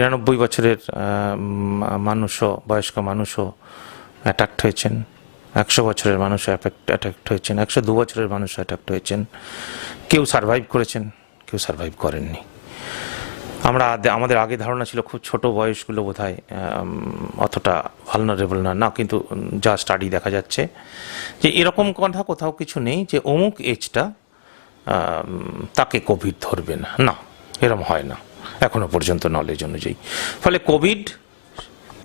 99 বছরের মানুষও, বয়স্ক মানুষও অ্যাটাক্ট হয়েছেন, 100 বছরের মানুষও অ্যাটাক্ট হয়েছেন, 102 বছরের মানুষও অ্যাটাক্ট হয়েছেন। কেউ সারভাইভ করেছেন, কেউ সারভাইভ করেননি। আমাদের আগে ধারণা ছিল খুব ছোট বয়সগুলো বোধহয় অতটা ভালনারেবল না, কিন্তু যা স্টাডি দেখা যাচ্ছে যে এরকম কথা কোথাও কিছু নেই যে অমুক এজটা তাকে কোভিড ধরবে না, না, এরম হয় না এখনো পর্যন্ত নলেজ অনুযায়ী। ফলে কোভিড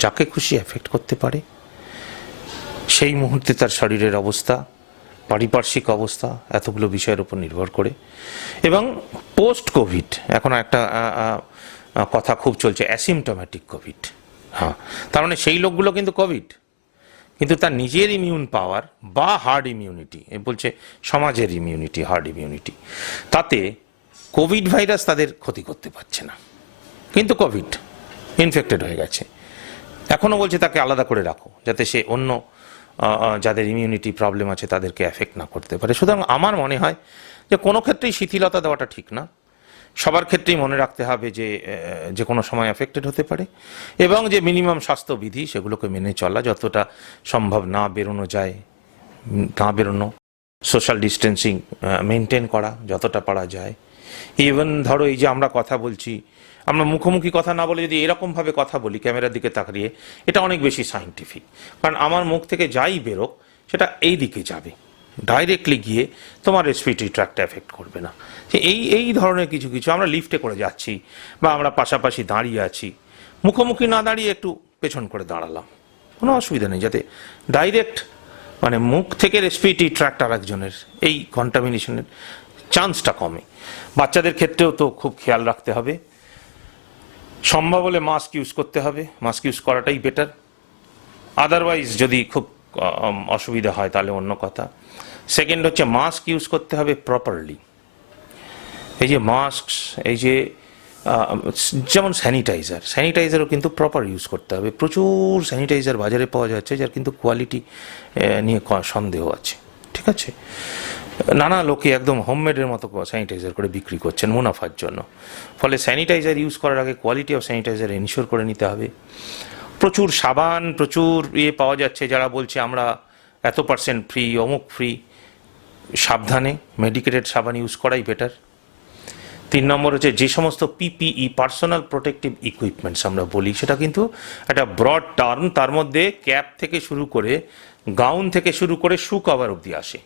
যাকে খুশি এফেক্ট করতে পারে, সেই মুহূর্তে তার শরীরের অবস্থা, পারিপার্শ্বিক অবস্থা, এতগুলো বিষয়ের উপর নির্ভর করে। এবং পোস্ট কোভিড এখন একটা কথা খুব চলছে, অ্যাসিমটোম্যাটিক কোভিড। হ্যাঁ, তার মানে সেই লোকগুলো কিন্তু কোভিড, কিন্তু তার নিজের ইমিউন পাওয়ার বা হার্ড ইমিউনিটি, বলছে সমাজের ইমিউনিটি, হার্ড ইমিউনিটি, তাতে কোভিড ভাইরাস তাদের ক্ষতি করতে পারছে না, কিন্তু কোভিড ইনফেক্টেড হয়ে গেছে। এখনও বলছে তাকে আলাদা করে রাখো যাতে সে অন্য যাদের ইমিউনিটি প্রবলেম আছে তাদেরকে এফেক্ট না করতে পারে। সুতরাং আমার মনে হয় যে কোনো ক্ষেত্রেই শিথিলতা দেওয়াটা ঠিক না। সবার ক্ষেত্রেই মনে রাখতে হবে যে কোনো সময় এফেক্টেড হতে পারে, এবং যে মিনিমাম স্বাস্থ্যবিধি সেগুলোকে মেনে চলা, যতটা সম্ভব না বেরোনো যায় না বেরোনো, সোশ্যাল ডিস্টেন্সিং মেনটেন করা যতটা পারা যায়। ইভেন ধরো এই যে আমরা কথা বলছি, আমরা মুখোমুখি কথা না বলে যদি এরকমভাবে কথা বলি ক্যামেরার দিকে তাকিয়ে, এটা অনেক বেশি সায়েন্টিফিক। কারণ আমার মুখ থেকে যাই বেরোক সেটা এই দিকে যাবে, ডাইরেক্টলি গিয়ে তোমার রেসপিরেটরি ট্র্যাক্টে এফেক্ট করবে না। এই ধরনের কিছু কিছু আমরা লিফটে করে যাচ্ছি বা আমরা পাশাপাশি দাঁড়িয়ে আছি, মুখোমুখি না দাঁড়িয়ে একটু পেছন করে দাঁড়ালাম, কোনো অসুবিধা নেই, যাতে ডাইরেক্ট মানে মুখ থেকে রেসপিরেটরি ট্র্যাক্ট আর একজনের এই কন্টামিনেশনের চান্সটা কমে। বাচ্চাদের ক্ষেত্রেও তো খুব খেয়াল রাখতে হবে, সম্ভব হলে মাস্ক ইউজ করতে হবে, মাস্ক ইউজ করাটাই বেটার। আদারওয়াইজ যদি খুব অসুবিধা হয় তাহলে অন্য কথা। সেকেন্ড হচ্ছে মাস্ক ইউজ করতে হবে প্রপারলি। এই যে মাস্ক, এই যে যেমন স্যানিটাইজারও কিন্তু প্রপার ইউজ করতে হবে। প্রচুর স্যানিটাইজার বাজারে পাওয়া যাচ্ছে যার কিন্তু কোয়ালিটি নিয়ে সন্দেহ আছে, ঠিক আছে। নানা লোকে একদম হোমমেডের মতো স্যানিটাইজার করে বিক্রি করছেন মুনাফার জন্য। ফলে স্যানিটাইজার ইউজ করার আগে কোয়ালিটি অফ স্যানিটাইজার এনশিওর করে নিতে হবে। প্রচুর সাবান, প্রচুর পাওয়া যাচ্ছে যারা বলছে আমরা এত% ফ্রি, অমুক ফ্রি। সাবধানে মেডিকেটেড সাবান ইউজ করাই বেটার। 3 নম্বর হচ্ছে যে সমস্ত PPE, পার্সোনাল প্রোটেক্টিভ ইকুইপমেন্টস আমরা বলি, সেটা কিন্তু একটা ব্রড টার্ম, তার মধ্যে ক্যাপ থেকে শুরু করে গাউন থেকে শুরু করে শু কভার অবধি আসে।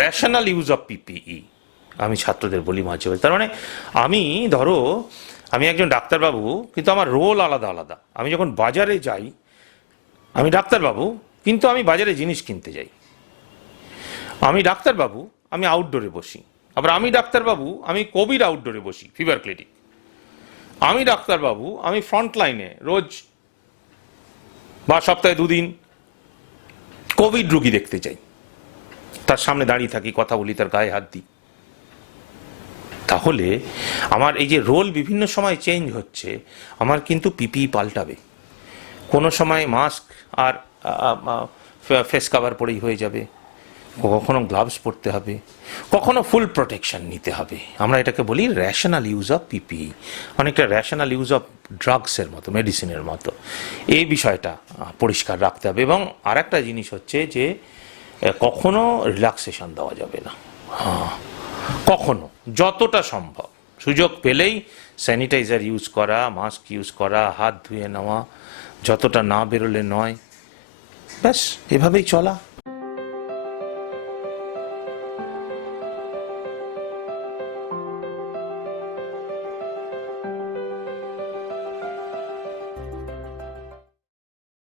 রেশনাল ইউজ অফ PPE আমি ছাত্রদের বলি মাঝে মাঝে। তার মানে আমি একজন ডাক্তারবাবু, কিন্তু আমার রোল আলাদা আলাদা। আমি যখন বাজারে যাই আমি ডাক্তারবাবু, কিন্তু আমি বাজারে জিনিস কিনতে যাই। আমি ডাক্তারবাবু, আমি আউটডোরে বসি। আবার আমি ডাক্তারবাবু, আমি কোভিড আউটডোরে বসি, ফিভার ক্লিনিক। আমি ডাক্তারবাবু, আমি ফ্রন্ট লাইনে রোজ বা সপ্তাহে 2 দিন কোভিড রুগী দেখতে যাই, তার সামনে দাঁড়িয়ে থাকি, কথা বলি, তার গায়ে হাত দিই। তাহলে আমার এই যে রোল বিভিন্ন সময় চেঞ্জ হচ্ছে, আমার কিন্তু PPE পাল্টাবে। কোনো সময় মাস্ক আর ফেস কাভার পরেই হয়ে যাবে, কখনো গ্লাভস পরতে হবে, কখনো ফুল প্রোটেকশন নিতে হবে। আমরা এটাকে বলি রেশনাল ইউজ অফ PPE, অনেকটা রেশনাল ইউজ অফ ড্রাগসের মতো, মেডিসিনের মতো। এই বিষয়টা পরিষ্কার রাখতে হবে। এবং আর একটা জিনিস হচ্ছে যে কখনো রিল্যাক্সেশন দেওয়া যাবে না। কখনো যতটা সম্ভব সুযোগ পেলেই স্যানিটাইজার ইউজ করা, মাস্ক ইউজ করা, হাত ধুয়ে নেওয়া, যতটা না বেরোলে নয়, ব্যাস এভাবেই চলা।